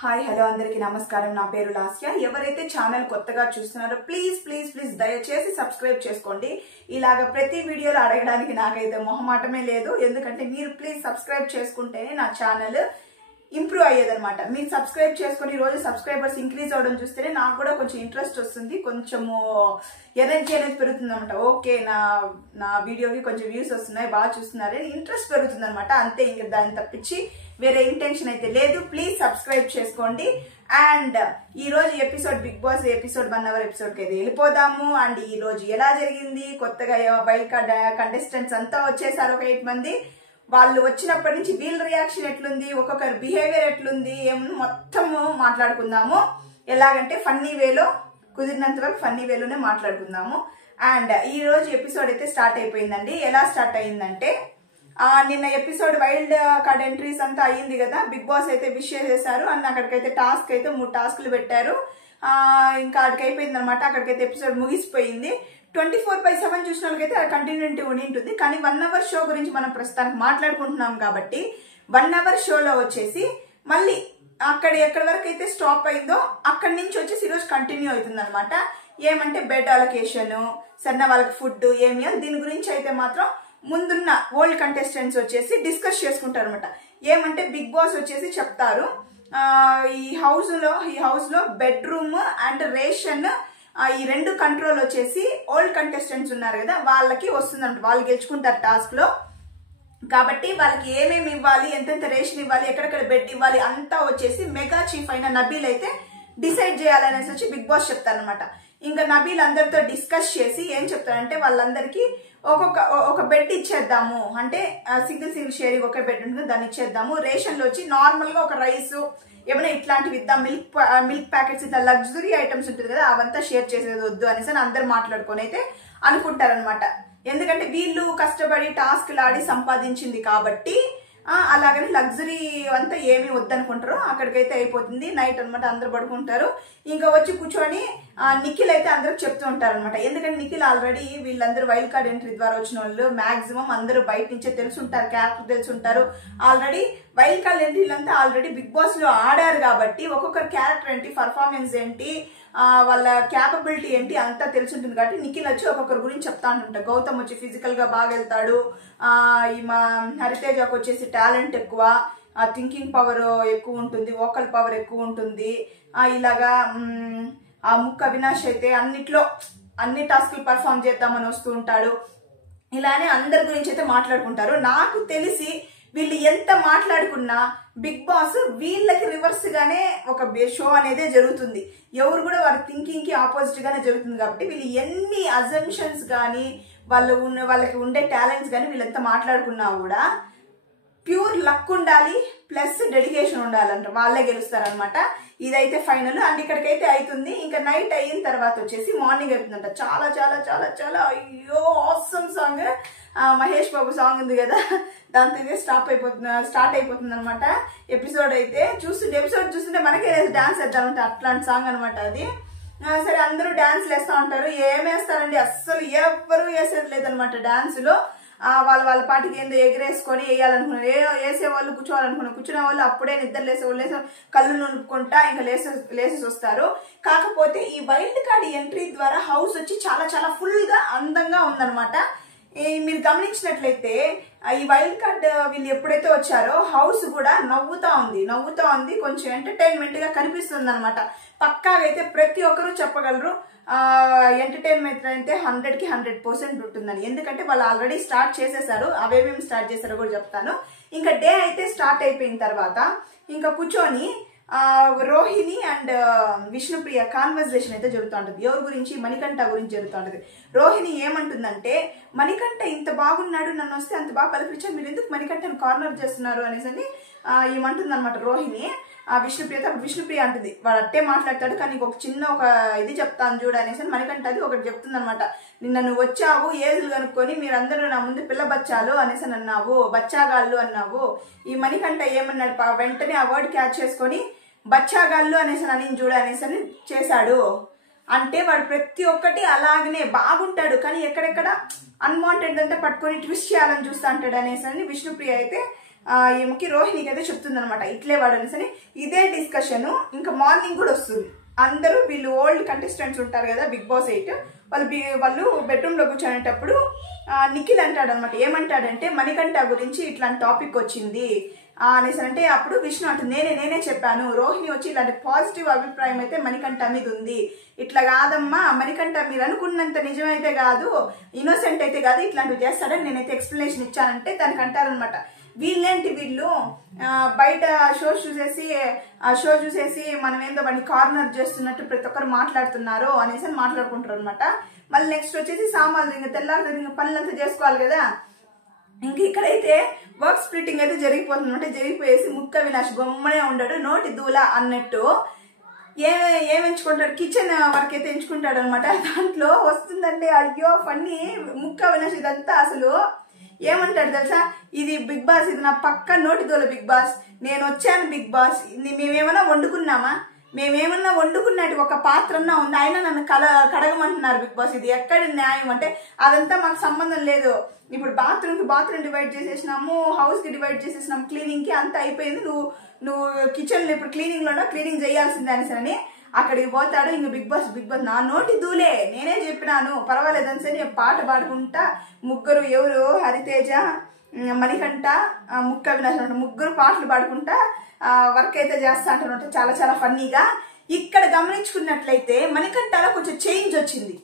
Hi hello అందరికీ నమస్కారం. నా పేరు లాస్య. ఎవరైతే ఛానల్ కొత్తగా చూస్తున్నారో ప్లీజ్ ప్లీజ్ ప్లీజ్ దయచేసి సబ్స్క్రైబ్ చేసుకోండి. ఇలాగ ప్రతి వీడియోలో అడగడానికి నాకైతే మొహమాటమే లేదు. ఎందుకంటే మీరు ప్లీజ్ సబ్స్క్రైబ్ చేసుకుంటేనే నా ఛానల్ ఇంప్రూవ్ అయ్యేదన్నమాట. మీరు సబ్స్క్రైబ్ చేసుకుని ఈ రోజు సబ్స్క్రైబర్స్ ఇంక్రీజ్ అవడం చూస్తేనే నాకు కూడా కొంచెం ఇంట్రెస్ట్ వస్తుంది, కొంచెము ఎనర్జీ అనేది పెరుగుతుంది అనమాట. ఓకే, నా వీడియోకి కొంచెం వ్యూస్ వస్తున్నాయి, బాగా చూస్తున్నారని ఇంట్రెస్ట్ పెరుగుతుంది అనమాట. అంతే, ఇంకా దాన్ని తప్పించి వేరే ఇంటెన్షన్ అయితే లేదు. ప్లీజ్ సబ్స్క్రైబ్ చేసుకోండి. అండ్ ఈ రోజు episode, Bigg Boss episode 1 hour ఎపిసోడ్కి అయితే వెళ్ళిపోదాము. అండ్ ఈ రోజు ఎలా జరిగింది, కొత్తగా వైల్డ్ కార్డ్ కంటెస్టెంట్స్ అంతా వచ్చేసారు, ఒక 8 మంది. వాళ్ళు వచ్చినప్పటి నుంచి వీళ్ళ రియాక్షన్ ఎట్లుంది, ఒక్కొక్కరి బిహేవియర్ ఎట్లుంది, ఏమన్నా మొత్తము మాట్లాడుకుందాము. ఎలాగంటే ఫన్నీ వేలో, కుదిరినంత వరకు ఫన్నీ వేలోనే మాట్లాడుకుందాము. అండ్ ఈ రోజు ఎపిసోడ్ అయితే స్టార్ట్ అయిపోయిందండి. ఎలా స్టార్ట్ అయిందంటే, నిన్న ఎపిసోడ్ వైల్డ్ కార్డ్ ఎంట్రీస్ అంతా అయ్యింది కదా, బిగ్ బాస్ అయితే విష్ చేసేసారు. అండ్ అక్కడికైతే టాస్క్ అయితే 3 టాస్క్లు పెట్టారు. ఇంకా అక్కడికి అయిపోయింది అనమాట. అక్కడికైతే ఎపిసోడ్ ముగిసిపోయింది. 24/7 చూసిన వాళ్ళకైతే కంటిన్యూటీ ఉండి ఉంటుంది. కానీ 1 hour షో గురించి మనం ప్రస్తుతానికి మాట్లాడుకుంటున్నాం కాబట్టి 1 hour షోలో వచ్చేసి మళ్ళీ ఎక్కడి వరకు అయితే స్టాప్ అయిందో అక్కడి నుంచి వచ్చేసి ఈరోజు కంటిన్యూ అవుతుంది అనమాట. ఏమంటే బెడ్ అలొకేషన్, సన్న వాళ్ళకి ఫుడ్ ఏమి, దీని గురించి అయితే మాత్రం ముందున్న ఓల్డ్ కంటెస్టెంట్స్ వచ్చేసి డిస్కస్ చేసుకుంటారు అనమాట. ఏమంటే బిగ్ బాస్ వచ్చేసి చెప్తారు, ఈ హౌస్ లో బెడ్రూమ్ అండ్ రేషన్, ఈ 2 కంట్రోల్ వచ్చేసి ఓల్డ్ కంటెస్టెంట్స్ ఉన్నారు కదా వాళ్ళకి వస్తుందంట. వాళ్ళు గెలుచుకుంటారు టాస్క్ లో. కాబట్టి వాళ్ళకి ఏమేమి ఇవ్వాలి, ఎంతెంత రేషన్ ఇవ్వాలి, ఎక్కడెక్కడ బెడ్ ఇవ్వాలి అంతా వచ్చేసి మెగా చీఫ్ అయిన నబీల్ అయితే డిసైడ్ చేయాలనేసి వచ్చి బిగ్ బాస్ చెప్తారనమాట. ఇంకా నబీల్ అందరితో డిస్కస్ చేసి ఏం చెప్తారంటే, వాళ్ళందరికీ ఒక బెడ్ ఇచ్చేద్దాము, అంటే సింగిల్ షేరింగ్ ఒక బెడ్ ఉంటుంది, దాన్ని ఇచ్చేద్దాము. రేషన్ లో వచ్చి నార్మల్ గా ఒక రైస్ ఏమైనా ఇట్లాంటివి ఇద్దాం, మిల్క్ ప్యాకెట్స్, ఇట్లా లగ్జరీ ఐటమ్స్ ఉంటుంది కదా అవంతా షేర్ చేసేది వద్దు అనేసి అందరు మాట్లాడుకొని అయితే అనుకుంటారనమాట. ఎందుకంటే వీళ్ళు కష్టపడి టాస్క్లు ఆడి సంపాదించింది కాబట్టి అలాగని లగ్జరీ అంతా ఏమి వద్దనుకుంటారు. అక్కడికైతే అయిపోతుంది నైట్ అనమాట. అందరు పడుకుంటారు. ఇంకా వచ్చి కూర్చొని నిఖిల్ అయితే అందరికి చెప్తూ ఉంటారు అనమాట. ఎందుకంటే నిఖిల్ ఆల్రెడీ వీళ్ళందరూ వైల్డ్ కార్డ్ ఎంట్రీ ద్వారా వచ్చిన వాళ్ళు మాక్సిమం అందరూ బయట నుంచే తెలుసుంటారు, క్యారెక్టర్ తెలుసుంటారు. ఆల్రెడీ వైల్డ్ కార్డ్ ఎంట్రీలంతా ఆల్రెడీ బిగ్ బాస్ లో ఆడారు కాబట్టి ఒక్కొక్కరు క్యారెక్టర్ ఏంటి, పర్ఫార్మెన్స్ ఏంటి, వాళ్ళ క్యాపబిలిటీ ఏంటి అంతా తెలుసుంటుంది. కాబట్టి నిఖిల్ వచ్చి ఒక్కొక్కరి గురించి చెప్తా ఉంటుంటారు. గౌతమ్ వచ్చి ఫిజికల్ గా బాగా వెళ్తాడు, మా హరితేజకు వచ్చేసి టాలెంట్ ఎక్కువ, థింకింగ్ పవర్ ఎక్కువ ఉంటుంది, వోకల్ పవర్ ఎక్కువ ఉంటుంది. ఇలాగా ఆ ముక్క అవినాష్ అయితే అన్ని టాస్క్లు పర్ఫామ్ చేద్దామని వస్తూ ఉంటాడు. ఇలానే అందరి గురించి అయితే మాట్లాడుకుంటారు. నాకు తెలిసి వీళ్ళు ఎంత మాట్లాడుకున్నా బిగ్ బాస్ వీళ్ళకి రివర్స్ గానే ఒక షో అనేది జరుగుతుంది. ఎవరు కూడా వారి థింకింగ్ కి ఆపోజిట్ గానే జరుగుతుంది. కాబట్టి వీళ్ళు ఎన్ని అజంప్షన్స్ కానీ వాళ్ళకి ఉండే టాలెంట్స్ కానీ వీళ్ళంతా మాట్లాడుకున్నా కూడా ప్యూర్ లక్ ఉండాలి, ప్లస్ డెడికేషన్ ఉండాలంట, వాళ్ళే గెలుస్తారనమాట. ఇదైతే ఫైనల్. అండ్ ఇక్కడికైతే అవుతుంది. ఇంకా నైట్ అయిన తర్వాత వచ్చేసి మార్నింగ్ అవుతుందంట. చాలా చాలా చాలా చాలా అయ్యో awesome song, Mahesh Babu song ఉంది కదా, దాంతో ఇదే స్టార్ట్ అయిపోతుంది అనమాట. ఎపిసోడ్ చూస్తుంటే మనకే డాన్స్ వేద్దామంటే అట్లాంటి సాంగ్ అనమాట అది. సరే, అందరూ డాన్స్ వేస్తా ఉంటారు. ఏమేస్తారండి, అస్సలు ఎవరు వేసేది లేదనమాట డాన్స్ లో. వాళ్ళ పాటికి ఏందో ఎగరేసుకొని వేయాలనుకున్నారు, వేసేవాళ్ళు కూర్చునే వాళ్ళు అప్పుడే నిద్ర లేసేవాళ్ళు కళ్ళు నునుపుకుంటా ఇంకా లేసేసి వస్తారు. కాకపోతే ఈ వైల్డ్ కార్డ్ ఎంట్రీ ద్వారా హౌస్ వచ్చి చాలా చాలా ఫుల్ గా అందంగా ఉందన్నమాట. మీరు గమనించినట్లయితే ఈ వైల్డ్ కార్డ్ వీళ్ళు ఎప్పుడైతే వచ్చారో హౌస్ కూడా నవ్వుతా ఉంది, కొంచెం ఎంటర్టైన్మెంట్ గా కనిపిస్తుంది అనమాట. పక్కాగా అయితే ప్రతి ఒక్కరూ చెప్పగలరు ఎంటర్టైన్మెంట్ అయితే 100కి 100% ఉంటుందని. ఎందుకంటే వాళ్ళు ఆల్రెడీ స్టార్ట్ చేసేసారు. అవేమేమి స్టార్ట్ చేశారో కూడా చెప్తాను. ఇంకా డే అయితే స్టార్ట్ అయిపోయిన తర్వాత ఇంకా కూర్చొని రోహిణి అండ్ విష్ణుప్రియ కాన్వర్సేషన్ అయితే జరుగుతూ ఉంటుంది. ఎవరి గురించి, మణికంఠ గురించి జరుగుతూ ఉంటుంది. రోహిణి ఏమంటుందంటే, మణికంఠ ఇంత బాగున్నాడు, నన్ను వస్తే అంత బాగా పలిపించారు, మీరు ఎందుకు మణికంఠని కార్నర్ చేస్తున్నారు అనేసి ఏమంటుంది అనమాట రోహిణి. విష్ణుప్రియ అంటుంది, వాడు అట్టే మాట్లాడతాడు కానీ ఒక చిన్న ఇది చెప్తాను చూడు అనేసి మణికంఠ అది ఒకటి చెప్తుంది అనమాట. నిన్న నువ్వు వచ్చావు, ఏజులు కనుక్కొని మీరందరూ నా ముందు పిల్ల బచ్చాలు అనేసి అన్నావు, బచ్చాగాళ్ళు అన్నావు. ఈ మణికంఠ ఏమన్నాడు, వెంటనే ఆ వర్డ్ క్యాచ్ చేసుకొని బచ్చాగాళ్ళు అనేసి అని చూడు అనేసి చేశాడు. అంటే వాడు ప్రతి ఒక్కటి అలాగనే బాగుంటాడు కానీ ఎక్కడెక్కడ అన్వాంటెడ్ అంతా పట్టుకొని ట్విస్ట్ చేయాలని చూస్తా అంటాడు అనేసి విష్ణుప్రియ అయితే ఈమెకి రోహిణికి అయితే చెప్తుంది అనమాట ఇట్లే వాడు అనేసి. ఇదే డిస్కషన్ ఇంకా మార్నింగ్ కూడా వస్తుంది. అందరూ వీళ్ళు ఓల్డ్ కంటెస్టెంట్స్ ఉంటారు కదా బిగ్ బాస్ 8 వాళ్ళు బెడ్రూమ్ లో కూర్చొనేటప్పుడు నిఖిల్ అంటాడు అనమాట. ఏమంటాడంటే మణికంఠ గురించి ఇట్లాంటి టాపిక్ వచ్చింది అనేసి అంటే అప్పుడు విష్ణు అంటుంది నేనే చెప్పాను, రోహిణి వచ్చి ఇలాంటి పాజిటివ్ అభిప్రాయం అయితే మణికంఠ మీద ఉంది, ఇట్లా కాదమ్మా మణికంఠ మీరు అనుకున్నంత నిజమైతే కాదు, ఇన్నోసెంట్ అయితే కాదు, ఇట్లాంటివి చేస్తాడని నేనైతే ఎక్స్ప్లెనేషన్ ఇచ్చానంటే దానికి అంటారనమాట. వీళ్ళు బయట షో చూసేసి మనం ఏందో వాడిని కార్నర్ చేస్తున్నట్టు ప్రతి ఒక్కరు మాట్లాడుతున్నారు అనేసి మాట్లాడుకుంటారు అనమాట. మళ్ళీ నెక్స్ట్ వచ్చేసి సామాన్లు ఇంకా తెల్లారి పనులంతా చేసుకోవాలి కదా. ఇంక ఇక్కడైతే వర్క్ స్ప్లిట్టింగ్ అయితే జరిగిపోతుంది అంటే జరిగిపోయేసి ముక్క వినాష్ గొమ్మనే ఉండడు నోటి దూల అన్నట్టు ఏమెంచుకుంటాడు కిచెన్ వర్క్ అయితే ఎంచుకుంటాడు అనమాట. దాంట్లో వస్తుందంటే అయ్యో ఫన్నీ ముక్క వినాష్ ఇదంతా అసలు ఏమంటాడు తెలుసా, ఇది బిగ్ బాస్, ఇది నా పక్క నోటి దూల బిగ్ బాస్, నేను వచ్చాను బిగ్ బాస్, మేమేమన్నా వండుకున్నామా, మేమేమన్నా వండుకున్నట్టు ఒక పాత్రన్నా ఉంది, అయినా నన్ను కడగమంటున్నారు బిగ్ బాస్, ఇది ఎక్కడ న్యాయం అంటే అదంతా మాకు సంబంధం లేదు, ఇప్పుడు బాత్రూమ్ డివైడ్ చేసేసినాము, హౌస్ కి డివైడ్ చేసేసినాము, క్లీనింగ్ కి అంతా అయిపోయింది, నువ్వు కిచెన్ లో ఇప్పుడు క్లీనింగ్ చేయాల్సిందే అనేసి అక్కడికి పోతాడు. ఇంక బిగ్ బాస్ నా నోటి దూలే నేనే చెప్పినాను పర్వాలేదని పాట పాడుకుంటా ముగ్గురు ఎవరు హరితేజ మణికంఠ ముక్క వినాశ ముగ్గురు పాటలు పాడుకుంటా వర్క్ అయితే చేస్తా అంటారు చాలా చాలా ఫన్నీగా. ఇక్కడ గమనించుకున్నట్లయితే మణికంఠలో కొంచెం చేంజ్ వచ్చింది.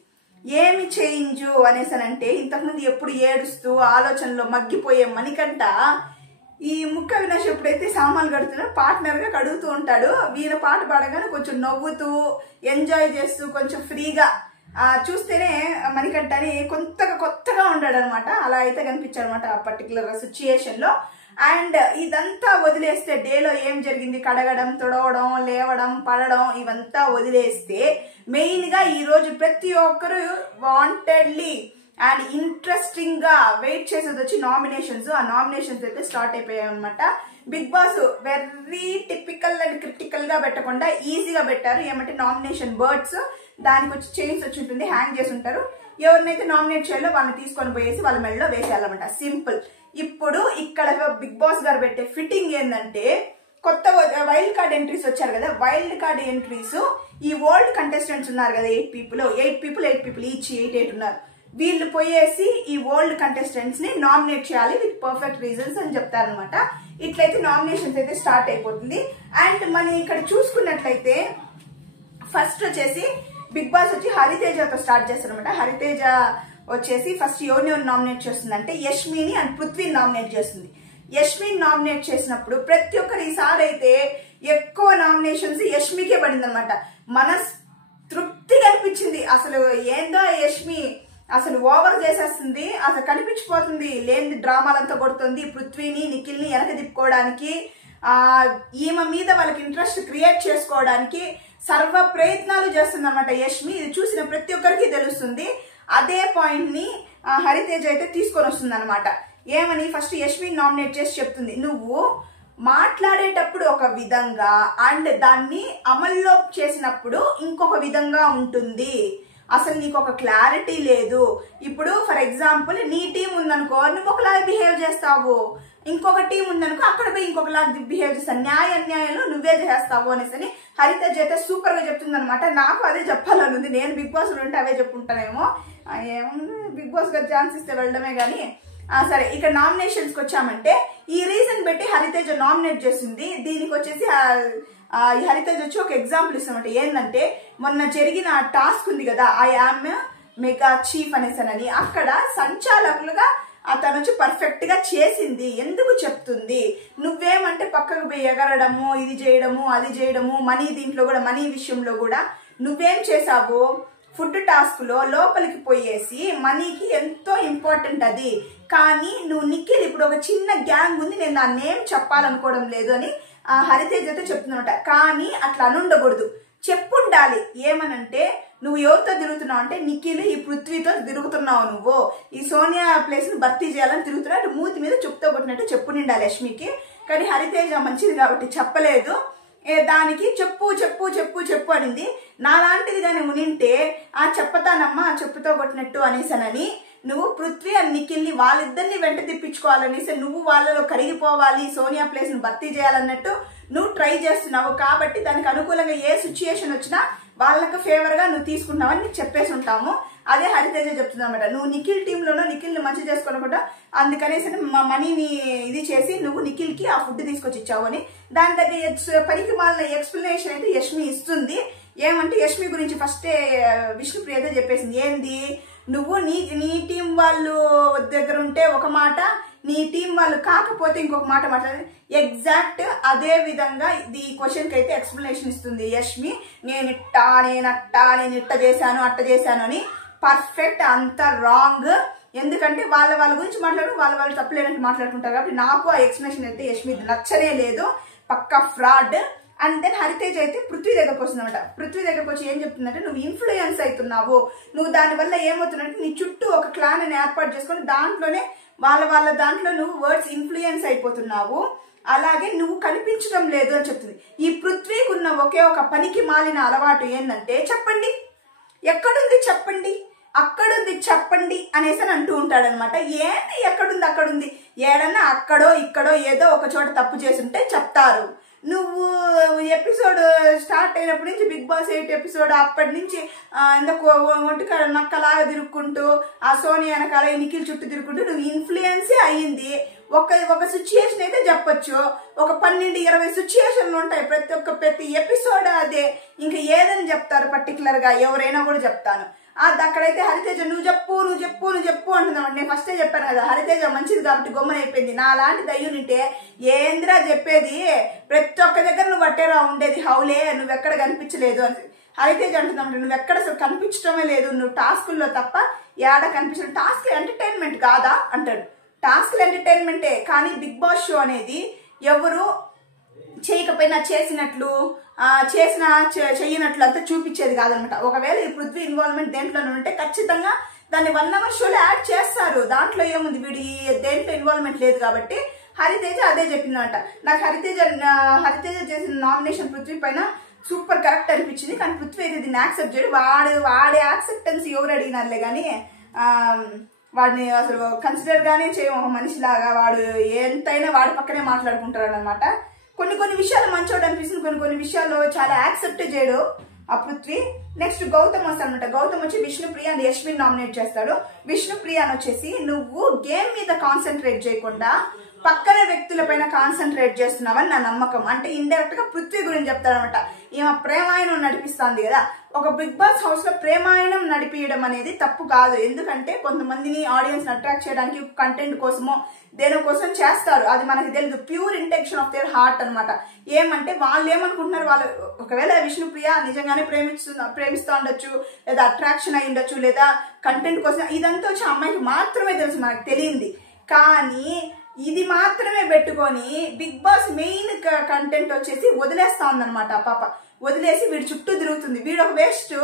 ఏమి చేంజ్ అనేసానంటే ఇంతకుముందు ఎప్పుడు ఏడుస్తూ ఆలోచనలో మగ్గిపోయే మణికంఠ ఈ ముక్క వినాష్ ఎప్పుడైతే సామాన్లు కడుతున్నాడో పార్ట్నర్ గా కడుగుతూ ఉంటాడు. వీళ్ళ పాట పాడగానే కొంచెం నవ్వుతూ ఎంజాయ్ చేస్తూ కొంచెం ఫ్రీగా చూస్తేనే మణికంఠని కొత్తగా ఉన్నాడు అనమాట. అలా అయితే కనిపించాడు అనమాట ఆ పర్టికులర్ సిచ్యుయేషన్ లో. అండ్ ఇదంతా వదిలేస్తే డేలో ఏం జరిగింది, కడగడం, తుడవడం, లేవడం, పడడం ఇవంతా వదిలేస్తే మెయిన్ గా ఈ రోజు ప్రతి ఒక్కరు వాంటెడ్లీ అండ్ ఇంట్రెస్టింగ్ గా వెయిట్ చేసేది వచ్చి నామినేషన్స్. ఆ నామినేషన్స్ అయితే స్టార్ట్ అయిపోయాయి అనమాట. Bigg Boss very typical and critical గా పెట్టకుండా ఈజీగా పెట్టారు. ఏమంటే నామినేషన్ బర్డ్స్ దానికి వచ్చి చైన్స్ వచ్చి ఉంటుంది, హ్యాంగ్ చేసి ఉంటారు. ఎవరినైతే నామినేట్ చేయాలో వాళ్ళని తీసుకొని పోయేసి వాళ్ళ మెడలో వేసేయాలన్నమాట. సింపుల్. ఇప్పుడు ఇక్కడ బిగ్ బాస్ గారు పెట్టే ఫిట్టింగ్ ఏంటంటే కొత్త వైల్డ్ కార్డ్ ఎంట్రీస్ వచ్చారు కదా, వైల్డ్ కార్డ్ ఎంట్రీస్ ఈ ఓల్డ్ కంటెస్టెంట్స్ ఉన్నారు కదా 8 పీపుల్ ఈచ్ 8 ఉన్నారు. వీళ్ళు పోయేసి ఈ ఓల్డ్ కంటెస్టెంట్స్ ని నామినేట్ చేయాలి విత్ పర్ఫెక్ట్ రీజన్స్ అని చెప్తారనమాట. ఇట్లయితే నామినేషన్స్ అయితే స్టార్ట్ అయిపోతుంది. అండ్ మనం ఇక్కడ చూసుకున్నట్లయితే ఫస్ట్ వచ్చేసి బిగ్ బాస్ వచ్చి హరితేజతో స్టార్ట్ చేస్తారనమాట. హరితేజ వచ్చేసి ఫస్ట్ ఎవరిని నామినేట్ చేస్తుంది అంటే యష్మిని అండ్ పృథ్వీని నామినేట్ చేస్తుంది. యష్మిని నామినేట్ చేసినప్పుడు ప్రతి ఒక్కరు ఈసారి అయితే ఎక్కువ నామినేషన్స్ యష్మికే పడింది అనమాట. తృప్తిగా అనిపించింది. అసలు ఏందో యష్మి అసలు ఓవర్ చేసేస్తుంది, అసలు కనిపించిపోతుంది, లేని డ్రామాలంతా కొడుతుంది. పృథ్వీని నిఖిల్ని వెనక తిప్పుకోవడానికి ఈమె మీద వాళ్ళకి ఇంట్రెస్ట్ క్రియేట్ చేసుకోవడానికి సర్వ ప్రయత్నాలు చేస్తుంది అనమాట యష్మి. ఇది చూసిన ప్రతి ఒక్కరికి తెలుస్తుంది. అదే పాయింట్ ని హరితేజ అయితే తీసుకొని వస్తుంది అనమాట. ఏమని ఫస్ట్ యష్మిని నామినేట్ చేసి చెప్తుంది, నువ్వు మాట్లాడేటప్పుడు ఒక విధంగా అండ్ దాన్ని అమల్లో చేసినప్పుడు ఇంకొక విధంగా ఉంటుంది, అసలు నీకు ఒక క్లారిటీ లేదు. ఇప్పుడు ఫర్ ఎగ్జాంపుల్ నీ టీం ఉందనుకో నువ్వు ఒకలా బిహేవ్ చేస్తావు, ఇంకొక టీం ఉందనుకో అక్కడ పోయి ఇంకొకలా బిహేవ్ చేస్తావు, అన్యాయంలో నువ్వే చేస్తావు అనేసి హరితేజ అయితే సూపర్ గా చెప్తుంది అనమాట. నాకు అదే చెప్పాలని ఉంది. నేను బిగ్ బాస్ ఉంటే అవే చెప్పుకుంటానేమో, ఏముంది బిగ్ బాస్ గా ఛాన్స్ ఇస్తే వెళ్ళడమే గానీ. సరే, ఇక నామినేషన్స్ కి వచ్చామంటే ఈ రీజన్ పెట్టి హరితేజ నామినేట్ చేసింది. దీనికి వచ్చేసి హరితేజ వచ్చి ఒక ఎగ్జాంపుల్ ఇస్తామంటే ఏంటంటే మొన్న జరిగిన టాస్క్ ఉంది కదా ఐ యామ్ మెగా చీఫ్ అనేసానని, అక్కడ సంచాలకులుగా తను వచ్చి పర్ఫెక్ట్ గా చేసింది. ఎందుకు చెప్తుంది, నువ్వేమంటే పక్కకు పోయి ఎగరడము, ఇది చేయడము, అది చేయడము, మనీ దీంట్లో కూడా మనీ విషయంలో కూడా నువ్వేం చేసావు, ఫుడ్ టాస్క్ లో లోపలికి పోయేసి మనీకి ఎంతో ఇంపార్టెంట్ అది. కానీ నువ్వు నిఖిల్ ఇప్పుడు ఒక చిన్న గ్యాంగ్ ఉంది, నేను నా నేమ్ చెప్పాలనుకోవడం లేదు అని హరితేజ అయితే చెప్తున్నమాట. కానీ అట్లా అనుండకూడదు, చెప్పుండాలి. ఏమనంటే నువ్వు ఎవరితో తిరుగుతున్నావు అంటే నిఖిల్ ఈ పృథ్వీతో తిరుగుతున్నావు, నువ్వు ఈ సోనియా ప్లేస్ ను భర్తీ చేయాలని తిరుగుతున్నావు, మూతి మీద చెప్తూ కొట్టినట్టు చెప్పు నిండాలి యష్మికి. కానీ హరితేజ మంచిది కాబట్టి చెప్పలేదు. దానికి చెప్పు చెప్పు చెప్పు చెప్పు అనింది. నాలాంటిది కానీ ఉనింటే చెప్పతానమ్మా చెప్పుతో కొట్టినట్టు అనేసానని నువ్వు పృథ్వీ అండ్ నిఖిల్ని వాళ్ళిద్దరిని వెంట తిప్పించుకోవాలనేసి, నువ్వు వాళ్ళలో కరిగిపోవాలి, సోనియా ప్లేస్ ను భర్తీ చేయాలన్నట్టు నువ్వు ట్రై చేస్తున్నావు. కాబట్టి దానికి అనుకూలంగా ఏ సిచ్యుయేషన్ వచ్చినా వాళ్ళకు ఫేవర్ గా నువ్వు తీసుకుంటున్నావని నీకు చెప్పేసి ఉంటాము. అదే హరితేజ చెప్తుంది అనమాట. నువ్వు నిఖిల్ టీంలోనో నిఖిల్ని మంచి చేసుకోనకుండా అందుకనేసి మనీని ఇది చేసి నువ్వు నిఖిల్ కి ఆ ఫుడ్ తీసుకొచ్చి ఇచ్చావు అని దాని దగ్గర పనికి మాలిన ఎక్స్ప్లెనేషన్ అయితే యష్మి ఇస్తుంది. ఏమంటే యష్మి గురించి ఫస్టే విష్ణుప్రియతో చెప్పేసింది. ఏంది, నువ్వు నీ టీం వాళ్ళు దగ్గర ఉంటే ఒక మాట, నీ టీం వాళ్ళు కాకపోతే ఇంకొక మాట మాట్లాడాలి. ఎగ్జాక్ట్ అదే విధంగా ఈ క్వశ్చన్ కి అయితే ఎక్స్ప్లెనేషన్ ఇస్తుంది యష్మి. నేను ఇట్ట చేశాను అట్ట చేశాను అని. పర్ఫెక్ట్, అంత రాంగ్. ఎందుకంటే వాళ్ళ గురించి మాట్లాడు, వాళ్ళు తప్పులేనట్టు మాట్లాడుకుంటారు. కాబట్టి నాకు ఆ ఎక్స్ప్లెనేషన్ అయితే యష్మి నచ్చనే లేదు, పక్కా ఫ్రాడ్. అండ్ దెన్ హరితేజ్ అయితే పృథ్వీ దగ్గరకు వస్తుందన్నమాట. పృథ్వీ దగ్గరకు వచ్చి ఏం చెప్తుందంటే, నువ్వు ఇన్ఫ్లుయెన్స్ అవుతున్నావు, నువ్వు దానివల్ల ఏమవుతుందంటే నీ చుట్టూ ఒక క్లాన్ అని ఏర్పాటు చేసుకొని దాంట్లోనే వాళ్ళ దాంట్లో నువ్వు వర్డ్స్ ఇన్ఫ్లుయెన్స్ అయిపోతున్నావు, అలాగే నువ్వు కనిపించడం లేదు అని చెప్తుంది. ఈ పృథ్వీకి ఉన్న ఒకే ఒక పనికి మాలిన అలవాటు ఏంటంటే, చెప్పండి ఎక్కడుంది చెప్పండి, అక్కడుంది చెప్పండి అనేసి అని అంటూ ఉంటాడనమాట. ఏంటి ఎక్కడుంది అక్కడుంది, ఏడన్నా అక్కడో ఇక్కడో ఏదో ఒక చోట తప్పు చేసుంటే చెప్తారు. నువ్వు ఎపిసోడ్ స్టార్ట్ అయినప్పటి నుంచి బిగ్ బాస్ 8 ఎపిసోడ్ అప్పటి నుంచి ఒంటిక నక్కలాగా తిరుక్కుంటూ ఆ సోనియా వెనకాల నిఖిల్ చుట్టూ తిరుక్కుంటూ నువ్వు ఇన్ఫ్లుయెన్సే అయ్యింది. ఒక సిచ్యుయేషన్ అయితే చెప్పొచ్చు, ఒక 12-20 సిచ్యుయేషన్లు ఉంటాయి ప్రతి ఎపిసోడ్. అదే ఇంకా ఏదని చెప్తారు పర్టికులర్ గా, ఎవరైనా కూడా చెప్తాను. అక్కడైతే హరితేజ నువ్వు చెప్పు అంటున్నావు. నేను ఫస్టే చెప్పాను కదా, హరితేజ మంచిది కాబట్టి గొమ్మన అయిపోయింది. నా లాంటి దయ్యం నింటే ఏంద్రా చెప్పేది, ప్రతి ఒక్క దగ్గర నువ్వు అట్టేరా ఉండేది, హౌలే నువ్వెక్కడ కనిపించలేదు అని హరితేజ అంటున్నావు. నువ్వెక్కడ అసలు కనిపించడమే లేదు, నువ్వు టాస్కుల్లో తప్ప ఏడ కనిపించడం. టాస్క్ ఎంటర్టైన్మెంట్ కాదా అంటాడు. టాస్క్ ఎంటర్టైన్మెంటే, కానీ బిగ్ బాస్ షో అనేది ఎవరు చేయకపోయినా చేసినట్లు చెయ్యనట్లు అంతా చూపించేది కాదనమాట. ఒకవేళ ఈ పృథ్వీ ఇన్వాల్వ్మెంట్ దేంట్లో ఉంటే ఖచ్చితంగా దాన్ని 1 hour షోలో యాడ్ చేస్తారు. దాంట్లో ఏముంది, వీడి దేంట్లో ఇన్వాల్వ్మెంట్ లేదు కాబట్టి హరితేజ అదే చెప్పిందనమాట. నాకు హరితేజ చేసిన నామినేషన్ పృథ్వీ పైన సూపర్ కరెక్ట్ అనిపించింది. కానీ పృథ్వీ అయితే దీన్ని యాక్సెప్ట్ చేయడు. వాడి యాక్సెప్టెన్స్ ఎవరు అడిగినారులే కానీ వాడిని అసలు కన్సిడర్ గానే చేయము. ఒక మనిషిలాగా వాడు ఎంతైనా వాడి పక్కనే మాట్లాడుకుంటారు అనమాట. కొన్ని విషయాలు మంచోడు అనిపిస్తుంది, కొన్ని విషయాల్లో చాలా యాక్సెప్ట్ చేయడు ఆ పృథ్వీ. నెక్స్ట్ గౌతమ్ వస్తాడనమాట. గౌతమ్ వచ్చి విష్ణుప్రియ అండ్ యష్మిని నామినేట్ చేస్తాడు. విష్ణుప్రియ అని వచ్చేసి నువ్వు గేమ్ మీద కాన్సన్ట్రేట్ చేయకుండా పక్కన వ్యక్తుల పైన కాన్సన్ట్రేట్ చేస్తున్నావని నా నమ్మకం. అంటే ఇండైరెక్ట్ గా పృథ్వీ గురించి చెప్తారనమాట. ఈమె ప్రేమాయణం నడిపిస్తుంది కదా, ఒక బిగ్ బాస్ హౌస్ లో ప్రేమాయణం నడిపించడం అనేది తప్పు కాదు. ఎందుకంటే కొంతమందిని ఆడియన్స్ అట్రాక్ట్ చేయడానికి కంటెంట్ కోసమో దేనికోసం చేస్తారు, అది మనకి తెలియదు. Pure intention of their heart అనమాట. ఏమంటే వాళ్ళు ఏమనుకుంటున్నారు, వాళ్ళు ఒకవేళ విష్ణుప్రియ నిజంగానే ప్రేమిస్తూ ఉండొచ్చు, లేదా అట్రాక్షన్ అయి ఉండొచ్చు, లేదా కంటెంట్ కోసం, ఇదంతా వచ్చి అమ్మాయికి మాత్రమే తెలుసు, మనకు తెలియంది. కానీ ఇది మాత్రమే పెట్టుకొని బిగ్ బాస్ మెయిన్ కంటెంట్ వచ్చేసి వదిలేస్తా ఉందనమాట. పాప వదిలేసి వీడి చుట్టూ తిరుగుతుంది. వీడు ఒక వేస్ట్,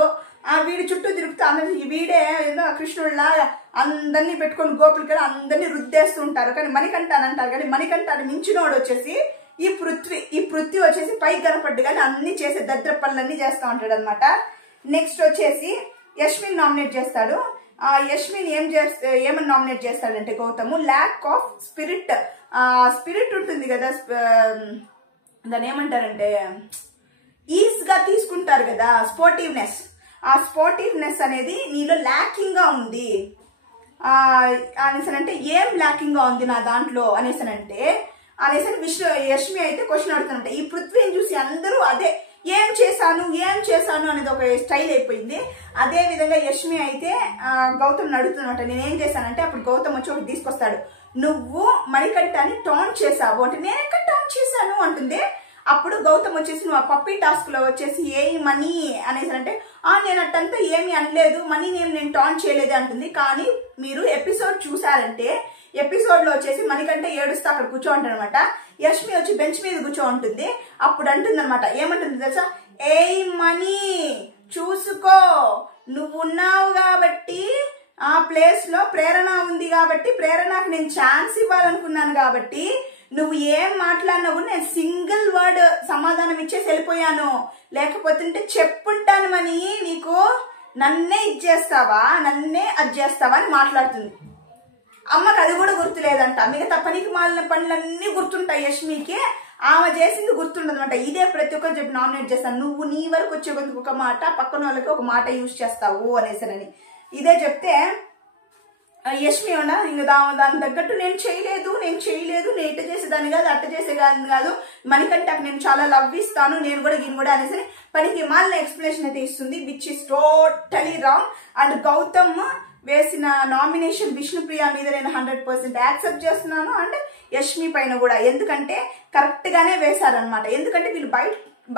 వీడి చుట్టూ తిరుగుతూ అందరి వీడే ఏదో కృష్ణుడిలాగా అందరినీ పెట్టుకొని గోపులకి అందరినీ రుద్దేస్తూ ఉంటారు. కానీ మణికంఠ అని అంటారు, కానీ మణికంఠాన్ని మించినోడు వచ్చేసి ఈ పృథ్వీ వచ్చేసి పైకి కనపడ్డు కానీ అన్ని చేసే దరిద్ర పనులన్నీ చేస్తూ ఉంటాడు అనమాట. నెక్స్ట్ వచ్చేసి యష్మిని నామినేట్ చేస్తాడు. యష్మిని ఏమని నామినేట్ చేస్తాడంటే గౌతము ల్యాక్ ఆఫ్ స్పిరిట్ ఉంటుంది కదా, దాన్ని ఏమంటారంటే ఈజ్ గా తీసుకుంటారు కదా, స్పోర్టివ్నెస్. ఆ స్పోర్టివ్నెస్ అనేది నీలో ల్యాకింగ్ గా ఉంది అనేసనంటే, ఏం ల్యాకింగ్ గా ఉంది నా దాంట్లో అనేసనంటే యష్మి అయితే క్వశ్చన్ అడుగుతానంట. ఈ పృథ్వీని చూసి అందరూ అదే ఏం చేశాను అనేది ఒక స్టైల్ అయిపోయింది. అదే విధంగా యష్మి అయితే గౌతమ్ అడుగుతున్నమాట, నేనేం చేశానంటే అప్పుడు గౌతమ్ వచ్చి ఒకటి తీసుకొస్తాడు, నువ్వు మణికంఠాన్ని టౌన్ చేసావు అంటే, నేను ఎక్కడ టౌన్ చేశాను అంటుంది. అప్పుడు గౌతమ్ వచ్చేసి నువ్వు ఆ పప్పీ టాస్క్ లో వచ్చేసి ఏ మనీ అనేసి అంటే, నేను అట్టంతా ఏమీ అనలేదు, మనీని ఏమి నేను టౌన్ చేయలేదు అంటుంది. కానీ మీరు ఎపిసోడ్ చూసారంటే ఎపిసోడ్ లో వచ్చేసి మణికంఠ ఏడుస్తూ అక్కడ కూర్చో ఉంటాడు అనమాట. యష్మి వచ్చి బెంచ్ మీద కూర్చో ఉంటుంది. అప్పుడు అంటుంది అనమాట, ఏమంటుంది తెలుసా, ఏయ్ మనీ చూసుకో, నువ్వు ఉన్నావు కాబట్టి ఆ ప్లేస్ లో ప్రేరణ ఉంది కాబట్టి, ప్రేరణకు నేను ఛాన్స్ ఇవ్వాలనుకున్నాను కాబట్టి నువ్వు ఏం మాట్లాడినావు నేను సింగిల్ వర్డ్ సమాధానం ఇచ్చేసి వెళ్ళిపోయాను, లేకపోతే చెప్పుంటాను మని నీకు నన్నే ఇచ్చేస్తావా, నన్నే అది చేస్తావా అని మాట్లాడుతుంది. అమ్మకి అది కూడా గుర్తులేదంట. మిగతా పనికి మాలిన పనులన్నీ గుర్తుంటాయి యష్మికి, ఆమె చేసింది గుర్తుండదు అనమాట. ఇదే ప్రతి ఒక్కరు చెప్పి నామినేట్ చేస్తాను, నువ్వు నీ వరకు వచ్చే ఒక మాట పక్కన వాళ్ళకి ఒక మాట యూజ్ చేస్తావు అనేసనని. ఇదే చెప్తే యష్మి ఉన్నా ఇంక దాని తగ్గట్టు నేను చేయలేదు, నేను ఇట్ట చేసేదాన్ని కాదు, అట్ట చేసేదాన్ని కాదు, మణికంఠకి నేను చాలా లవ్ ఇస్తాను, నేను కూడా అనేసి పనికి మాలిన ఎక్స్ప్లెనేషన్ అయితే ఇస్తుంది, which is totally wrong. And Gautham వేసిన నామినేషన్ విష్ణుప్రియ మీద నేను 100% యాక్సెప్ట్ చేస్తున్నాను. అండ్ యష్మి పైన కూడా, ఎందుకంటే కరెక్ట్ గానే వేశారనమాట. ఎందుకంటే వీళ్ళు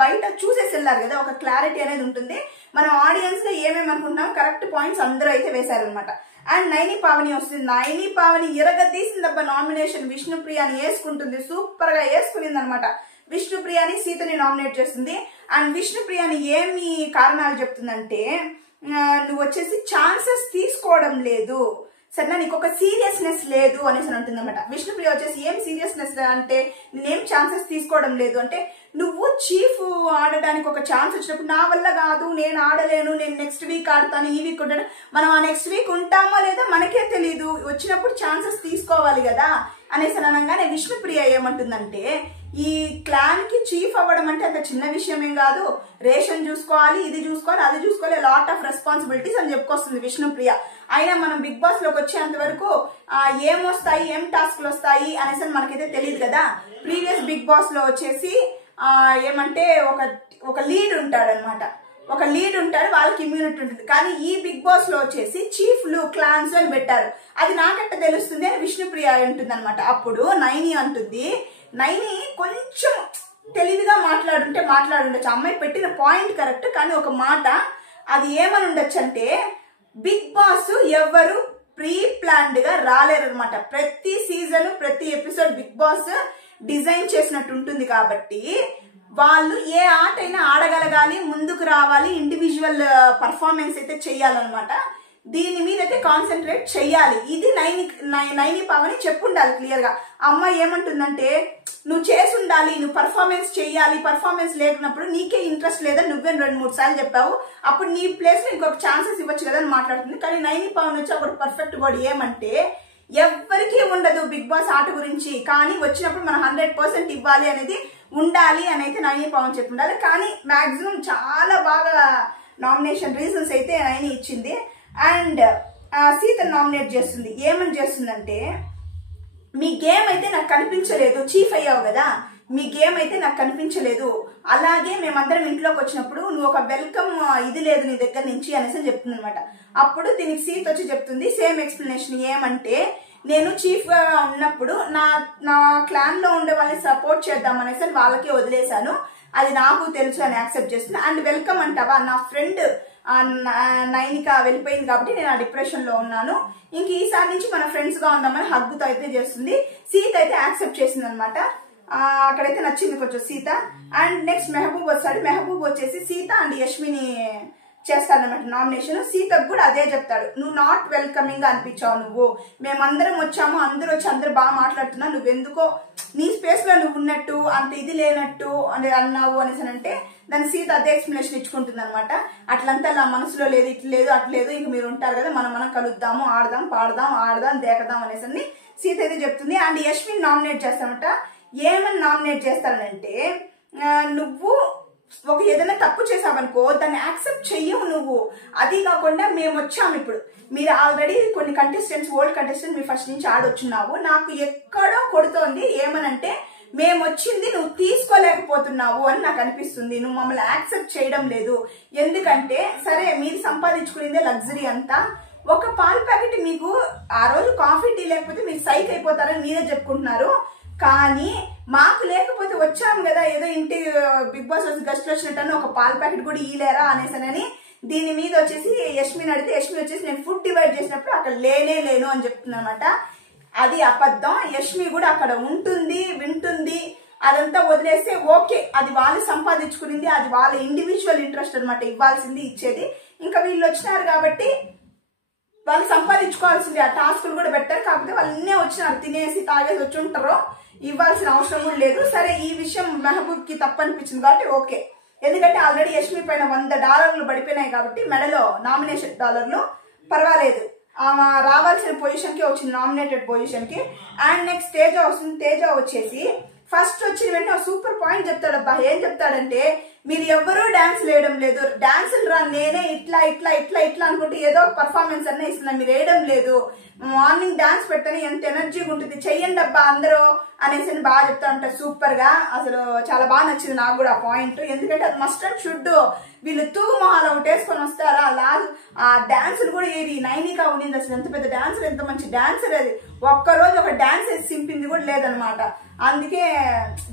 బయట చూసేసి వెళ్ళారు కదా, ఒక క్లారిటీ అనేది ఉంటుంది. మనం ఆడియన్స్ గా ఏమేమి అనుకుంటున్నాం, కరెక్ట్ పాయింట్స్ అందరూ అయితే వేశారనమాట. అండ్ నైని పావని వస్తుంది. నైని పావని ఇరగదీసిందబ్బా నామినేషన్, విష్ణుప్రియని వేసుకుంటుంది, సూపర్ గా వేసుకునింది అనమాట. విష్ణుప్రియని సీతని నామినేట్ చేస్తుంది. అండ్ విష్ణుప్రియని ఏమి కారణాలు చెప్తుందంటే, నువ్వు వచ్చేసి ఛాన్సెస్ తీసుకోవడం లేదు, సరేనా, నీకు ఒక సీరియస్నెస్ లేదు అనేసి అంటుంది అనమాట. విష్ణుప్రియ వచ్చేసి ఏం సీరియస్నెస్ అంటే నేనేం ఛాన్సెస్ తీసుకోవడం లేదు అంటే, నువ్వు చీఫ్ ఆడడానికి ఒక ఛాన్స్ వచ్చినప్పుడు నా వల్ల కాదు, నేను ఆడలేను, నేను నెక్స్ట్ వీక్ ఆడతాను, ఈ వీక్ ఉంటాను, మనం ఆ నెక్స్ట్ వీక్ ఉంటామో లేదో మనకే తెలీదు, వచ్చినప్పుడు ఛాన్సెస్ తీసుకోవాలి కదా అనేసి అనగానే విష్ణుప్రియ ఏమంటుందంటే, ఈ క్లాన్ కి చీఫ్ అవ్వడం అంటే అంత చిన్న విషయమేం కాదు, రేషన్ చూసుకోవాలి, ఇది చూసుకోవాలి, అది చూసుకోవాలి, లాట్ ఆఫ్ రెస్పాన్సిబిలిటీస్ అని చెప్పుకొస్తుంది విష్ణుప్రియ. అయినా మనం బిగ్ బాస్ లోకి వచ్చేంత వరకు ఏం వస్తాయి, ఏం టాస్క్లు వస్తాయి అనేసి మనకైతే తెలియదు కదా. ప్రీవియస్ బిగ్ బాస్ లో వచ్చేసి ఏమంటే ఒక లీడ్ ఉంటాడు అనమాట, ఒక లీడ్ ఉంటాడు, వాళ్ళకి ఇమ్యూనిటీ ఉంటుంది. కానీ ఈ బిగ్ బాస్ లో వచ్చేసి చీఫ్లు క్లాన్స్ అని పెట్టారు, అది నాకెట్ట తెలుస్తుంది అని విష్ణుప్రియ అంటుంది అనమాట. అప్పుడు నైని అంటుంది, నైని కొంచెం తెలివిగా మాట్లాడుండొచ్చు, అమ్మాయి పెట్టిన పాయింట్ కరెక్ట్, కానీ ఒక మాట అది ఏమని ఉండొచ్చు అంటే, బిగ్ బాస్ ఎవరు ప్రీ ప్లాన్డ్ గా రాలేరు అనమాట. ప్రతి సీజన్ ప్రతి ఎపిసోడ్ బిగ్ బాస్ డిజైన్ చేసినట్టు ఉంటుంది కాబట్టి వాళ్ళు ఏ ఆట అయినా ఆడగలగాలి, ముందుకు రావాలి, ఇండివిజువల్ పర్ఫార్మెన్స్ అయితే చెయ్యాలన్నమాట. దీని మీద అయితే కాన్సన్ట్రేట్ చెయ్యాలి. ఇది నైని పావని చెప్పుండాలి క్లియర్ గా. అమ్మాయి ఏమంటుందంటే, నువ్వు చేసి ఉండాలి, నువ్వు పర్ఫార్మెన్స్ చెయ్యాలి, పర్ఫార్మెన్స్ లేకున్నప్పుడు నీకే ఇంట్రెస్ట్ లేదని నువ్వే 2-3 సార్లు చెప్పావు, అప్పుడు నీ ప్లేస్ లో ఇంకొక ఛాన్సెస్ ఇవ్వచ్చు కదా అని మాట్లాడుతుంది. కానీ నైని పావని వచ్చి అప్పుడు పర్ఫెక్ట్ వర్డ్ ఏమంటే, ఎవ్వరికీ ఉండదు బిగ్ బాస్ ఆట గురించి, కానీ వచ్చినప్పుడు మనం 100% ఇవ్వాలి అనేది ఉండాలి అని అయితే నైని పావని చెప్పి ఉండాలి. కానీ మాక్సిమం చాలా బాగా నామినేషన్ రీజన్స్ అయితే నైని ఇచ్చింది. అండ్ సీతను నామినేట్ చేస్తుంది. ఏమని చేస్తుందంటే, మీ గేమ్ అయితే నాకు కనిపించలేదు, చీఫ్ అయ్యావు కదా, మీ గేమ్ అయితే నాకు కనిపించలేదు, అలాగే మేమందరం ఇంట్లోకి వచ్చినప్పుడు నువ్వు ఒక వెల్కమ్ ఇది లేదు నీ దగ్గర నుంచి అనేసి చెప్తుంది అనమాట. అప్పుడు దీనికి సీత వచ్చి చెప్తుంది సేమ్ ఎక్స్ప్లెనేషన్, ఏమంటే నేను చీఫ్ గా ఉన్నప్పుడు నా క్లాన్ లో ఉండే వాళ్ళని సపోర్ట్ చేద్దాం అనేసి వాళ్ళకే వదిలేశాను, అది నాకు తెలుసు అని యాక్సెప్ట్ చేస్తుంది. అండ్ వెల్కమ్ అంటావా, నా ఫ్రెండ్ నైనిక వెళ్ళిపోయింది కాబట్టి నేను ఆ డిప్రెషన్ లో ఉన్నాను, ఇంక ఈసారి నుంచి మన ఫ్రెండ్స్ గా ఉందామని హగ్గుతో అయితే చేస్తుంది. సీత అయితే యాక్సెప్ట్ చేసింది అనమాట. అక్కడైతే నచ్చింది కొంచెం సీత. అండ్ నెక్స్ట్ మెహబూబ్ వస్తాడు. మెహబూబ్ వచ్చేసి సీత అండ్ యష్మిని చేస్తాడనమాట నామినేషన్. సీతకు కూడా అదే చెప్తాడు, నువ్వు నాట్ వెల్కమింగ్ అనిపించావు, నువ్వు మేమందరం వచ్చాము, అందరూ వచ్చి అందరూ బాగా మాట్లాడుతున్నావు, నువ్వెందుకో నీ స్పేస్ లో నువ్వు ఉన్నట్టు అంత ఇది లేనట్టు అని అన్నావు అనేసి అంటే దాని సీత అదే ఎక్స్ప్లెనేషన్ ఇచ్చుకుంటుంది అనమాట. అట్లంతా నా మనసులో లేదు, ఇట్లా లేదు, అట్లేదు, ఇంక మీరు ఉంటారు కదా, మనం కలుద్దాము, ఆడదాం, పాడదాం, ఆడదాం, దేకదాం అనేసి అని సీత అయితే చెప్తుంది. అండ్ యష్మిని నామినేట్ చేస్తామంట. ఏమని నామినేట్ చేస్తానంటే, నువ్వు ఒక ఏదైనా తప్పు చేసావనుకో దాన్ని యాక్సెప్ట్ చెయ్యవు నువ్వు, అది కాకుండా మేము వచ్చాము, ఇప్పుడు మీరు ఆల్రెడీ కొన్ని కంటెస్టెంట్స్, ఓల్డ్ కంటెస్టెంట్ మీరు ఫస్ట్ నుంచి ఆడొచ్చున్నావు, నాకు ఎక్కడో కొడుతోంది, ఏమనంటే మేము వచ్చింది నువ్వు తీసుకోలేకపోతున్నావు అని నాకు అనిపిస్తుంది, నువ్వు మమ్మల్ని యాక్సెప్ట్ చేయడం లేదు. ఎందుకంటే సరే మీరు సంపాదించుకునేదే లగ్జరీ అంతా, ఒక పాల ప్యాకెట్ మీకు ఆ రోజు కాఫీ టీ లేకపోతే మీరు సైక్ అయిపోతారని మీరే చెప్పుకుంటున్నారు, కానీ మాకు లేకపోతే వచ్చాము కదా, ఏదో ఇంటి బిగ్ బాస్ వచ్చి గెస్ట్లు వచ్చినట్టు ఒక పాల ప్యాకెట్ కూడా ఇలేరా అనేసనని దీని మీద వచ్చేసి యష్మిని అడిగితే యష్మి వచ్చేసి నేను ఫుడ్ డివైడ్ చేసినప్పుడు అక్కడ లేను అని చెప్తుందన్నమాట. అది అబద్ధం. యష్మి కూడా అక్కడ ఉంటుంది, వింటుంది, అదంతా వదిలేస్తే ఓకే, అది వాళ్ళు సంపాదించుకునింది, అది వాళ్ళ ఇండివిజువల్ ఇంట్రెస్ట్ అనమాట, ఇవ్వాల్సింది ఇచ్చేది. ఇంకా వీళ్ళు వచ్చినారు కాబట్టి వాళ్ళు సంపాదించుకోవాల్సింది, ఆ టాస్కులు కూడా పెట్టారు, కాకపోతే వాళ్ళు ఇన్నే వచ్చినారు, తినేసి తాగేసి వచ్చి ఉంటారో, ఇవ్వాల్సిన అవసరం కూడా లేదు. సరే ఈ విషయం మెహబూబ్ కి తప్పనిపించింది కాబట్టి ఓకే. ఎందుకంటే ఆల్రెడీ యష్మి పైన $100 పడిపోయినాయి కాబట్టి మెడలో నామినేషన్ డాలర్లు పర్వాలేదు, రావాల్సిన పొజిషన్ కి వచ్చింది, నామినేటెడ్ పొజిషన్ కి. అండ్ నెక్స్ట్ తేజ వస్తుంది. తేజ వచ్చేసి ఫస్ట్ వచ్చిన వెంటనే సూపర్ పాయింట్ చెప్తాడు. అబ్బా ఏం చెప్తాడంటే, మీరు ఎవ్వరూ డాన్స్ వేయడం లేదు, డాన్సులు రా నేనే ఇట్లా ఇట్లా ఇట్లా ఇట్లా అనుకుంటే ఏదో ఒక పర్ఫార్మెన్స్ అన్న ఇస్తున్నా, మీరు వేయడం లేదు, మార్నింగ్ డాన్స్ పెట్టని ఎంత ఎనర్జీగా ఉంటుంది, చెయ్యండి అబ్బా అందరూ అనేసి బాగా చెప్తా ఉంటారు. సూపర్ గా అసలు చాలా బాగా నచ్చింది నాకు కూడా ఆ పాయింట్. ఎందుకంటే అది మస్ట్ అండ్ షుడ్. వీళ్ళు తూగు మొహాలు ఒకటి వేసుకొని వస్తారా, ఆ డాన్సులు కూడా ఏది నైనికా ఉండింది. అసలు ఎంత పెద్ద డాన్సర్, ఎంత మంచి డాన్సర్ అది. ఒక్కరోజు ఒక డాన్స్ వేసి సింపింది కూడా లేదనమాట. అందుకే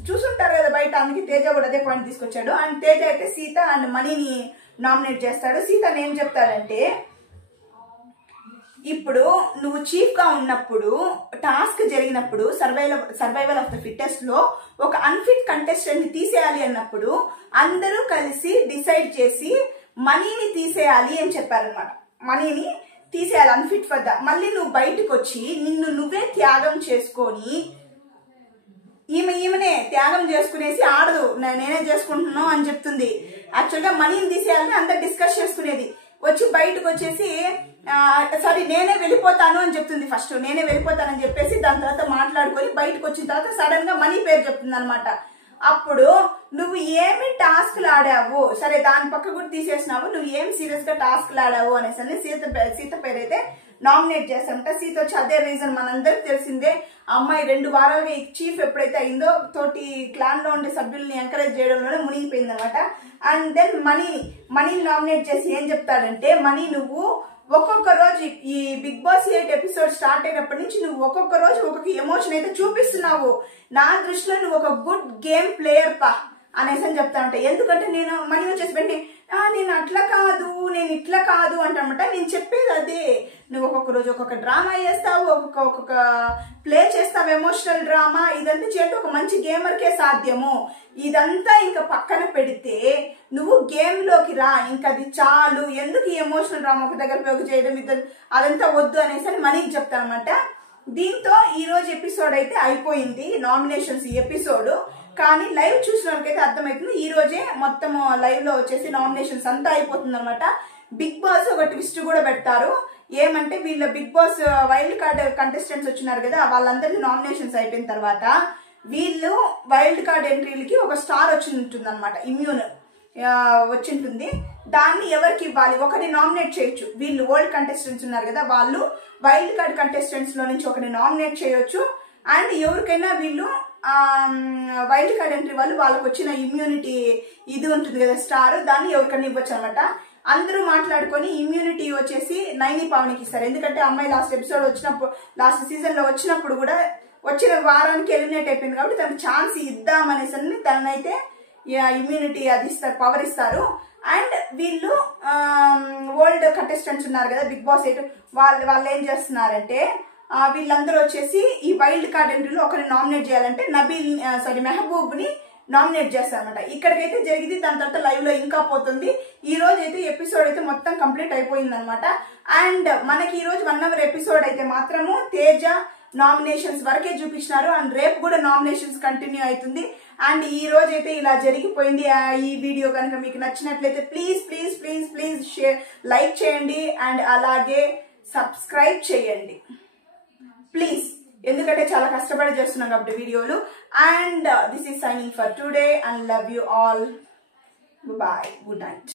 చూసుంటారు కదా బయట, అందుకే తేజ కూడా అదే పాయింట్ తీసుకొచ్చాడు. అండ్ తేజ అయితే సీత అండ్ మనీని నామినేట్ చేస్తాడు. సీతని ఏం చెప్తాడంటే, ఇప్పుడు నువ్వు చీఫ్ గా ఉన్నప్పుడు టాస్క్ జరిగినప్పుడు సర్వైవల్ ఆఫ్ ద ఫిట్టెస్ట్ లో ఒక అన్ఫిట్ కంటెస్టెంట్ ని తీసేయాలి అన్నప్పుడు అందరూ కలిసి డిసైడ్ చేసి మనీని తీసేయాలి అని చెప్పారనమాట. మనీని తీసేయాలి అన్ఫిట్ ఫర్ ద. మళ్ళీ నువ్వు బయటకు వచ్చి నిన్ను నువ్వే త్యాగం చేసుకొని, ఈమెనే త్యాగం చేసుకునేసి ఆడదు, నేనే చేసుకుంటున్నాను అని చెప్తుంది. యాక్చువల్ గా మనీని తీసేయాలని అందరు డిస్కస్ చేసుకునేది. వచ్చి బయటకు వచ్చేసి సారీ నేనే వెళ్ళిపోతాను అని చెప్తుంది. ఫస్ట్ నేనే వెళ్ళిపోతానని చెప్పేసి దాని తర్వాత మాట్లాడుకొని బయటకు వచ్చిన తర్వాత సడన్ గా మనీ పేరు చెప్తుంది అనమాట. అప్పుడు నువ్వు ఏమి టాస్క్లు ఆడావు, సరే దాని పక్క కూడా తీసేసినావు, నువ్వు ఏం సీరియస్ గా టాస్క్లు ఆడావు అనేసి సీత పేరు అయితే నామినేట్ చేస్తామంట. సీత వచ్చి అదే రీజన్ మనందరికి తెలిసిందే, అమ్మాయి 2 వారాలుగా ఈ చీఫ్ ఎప్పుడైతే అయిందో తోటి క్లాన్ లో ఉండే సభ్యుల్ని ఎంకరేజ్ చేయడంలోనే మునిగిపోయింది అనమాట. అండ్ దెన్ మనీని నామినేట్ చేసి ఏం చెప్తాడంటే, మనీ నువ్వు ఒక్కొక్క రోజు ఈ బిగ్ బాస్ 8 ఎపిసోడ్ స్టార్ట్ అయినప్పటి నుంచి నువ్వు ఒక్కొక్క రోజు ఒక్కొక్క ఎమోషన్ అయితే చూపిస్తున్నావు. నా దృష్టిలో నువ్వు ఒక గుడ్ గేమ్ ప్లేయర్ పా అనేసి అని చెప్తా ఉంటా. ఎందుకంటే నేను మనీ వచ్చేసి వెంటనే నేను అట్లా కాదు, నేను ఇట్లా కాదు అంటమాట. నేను చెప్పేది అదే, నువ్వు ఒక్కొక్క రోజు ఒక్కొక్క డ్రామా చేస్తావు, ఒక్కొక్క ప్లే చేస్తావు, ఎమోషనల్ డ్రామా. ఇదంతా చేయడం ఒక మంచి గేమర్కే సాధ్యము. ఇదంతా ఇంకా పక్కన పెడితే నువ్వు గేమ్ లోకి రా, ఇంకా అది చాలు, ఎందుకు ఈ ఎమోషనల్ డ్రామా ఒక దగ్గర పోగు చేయడం, అదంతా వద్దు అనేసి అని మనీకి చెప్తానమాట. దీంతో ఈ రోజు ఎపిసోడ్ అయితే అయిపోయింది, నామినేషన్స్ ఈ ఎపిసోడ్. కానీ లైవ్ చూసిన వాళ్ళకైతే అర్థమవుతుంది, ఈ రోజే మొత్తం లైవ్ లో వచ్చేసి నామినేషన్స్ అంతా అయిపోతుంది అనమాట. బిగ్ బాస్ ఒక ట్విస్ట్ కూడా పెడతారు. ఏమంటే వీళ్ళ Bigg Boss wild card contestants వచ్చినారు కదా, వాళ్ళందరికీ నామినేషన్స్ అయిపోయిన తర్వాత వీళ్ళు వైల్డ్ కార్డ్ ఎంట్రీలకి ఒక స్టార్ వచ్చి ఉంటుంది అనమాట, ఇమ్యూన్ వచ్చింటుంది. దాన్ని ఎవరికి ఇవ్వాలి, ఒకరిని నామినేట్ చేయొచ్చు. వీళ్ళు ఓల్డ్ కంటెస్టెంట్స్ ఉన్నారు కదా, వాళ్ళు వైల్డ్ కార్డ్ కంటెస్టెంట్స్ లో నుంచి ఒకరిని నామినేట్ చేయొచ్చు. అండ్ ఎవరికైనా వీళ్ళు వైల్డ్ కార్డ్ ఎంట్రీ వాళ్ళు వాళ్ళకి వచ్చిన ఇమ్యూనిటీ ఇది ఉంటుంది కదా స్టార్, దాన్ని ఎవరికైనా ఇవ్వచ్చు అనమాట. అందరూ మాట్లాడుకొని ఇమ్యూనిటీ వచ్చేసి నైని పావనికి ఇస్తారు. ఎందుకంటే అమ్మాయి లాస్ట్ ఎపిసోడ్ వచ్చినప్పుడు, లాస్ట్ సీజన్ లో వచ్చినప్పుడు కూడా వచ్చిన వారానికి ఎలిమినేట్ అయిపోయింది కాబట్టి తనకు ఛాన్స్ ఇద్దామనేసి తనైతే ఇమ్యూనిటీ అది ఇస్తారు, పవర్ ఇస్తారు. అండ్ వీళ్ళు ఓల్డ్ కంటెస్టెంట్స్ ఉన్నారు కదా బిగ్ బాస్ 8, వాళ్ళు ఏం చేస్తున్నారంటే, వీళ్ళందరూ వచ్చేసి ఈ వైల్డ్ కార్డ్ ఎంట్రీలో ఒకరిని నామినేట్ చేయాలంటే మెహబూబ్ ని నామినేట్ చేస్తారనమాట. ఇక్కడికైతే జరిగింది, దాని తర్వాత లైవ్ లో ఇంకా పోతుంది. ఈ రోజు అయితే ఎపిసోడ్ అయితే మొత్తం కంప్లీట్ అయిపోయింది అనమాట. అండ్ మనకి ఈ రోజు 1 hour ఎపిసోడ్ అయితే మాత్రము తేజ నామినేషన్స్ వరకే చూపించినారు. అండ్ రేపు కూడా నామినేషన్స్ కంటిన్యూ అవుతుంది. అండ్ ఈ రోజు అయితే ఇలా జరిగిపోయింది. ఈ వీడియో కనుక మీకు నచ్చినట్లయితే please please please please like చేయండి అండ్ అలాగే సబ్స్క్రైబ్ చేయండి ప్లీజ్, ఎందుకంటే చాలా కష్టపడి చేస్తున్నాం కాబట్టి వీడియోలు. And this is signing for today and love you all. Bye, good night.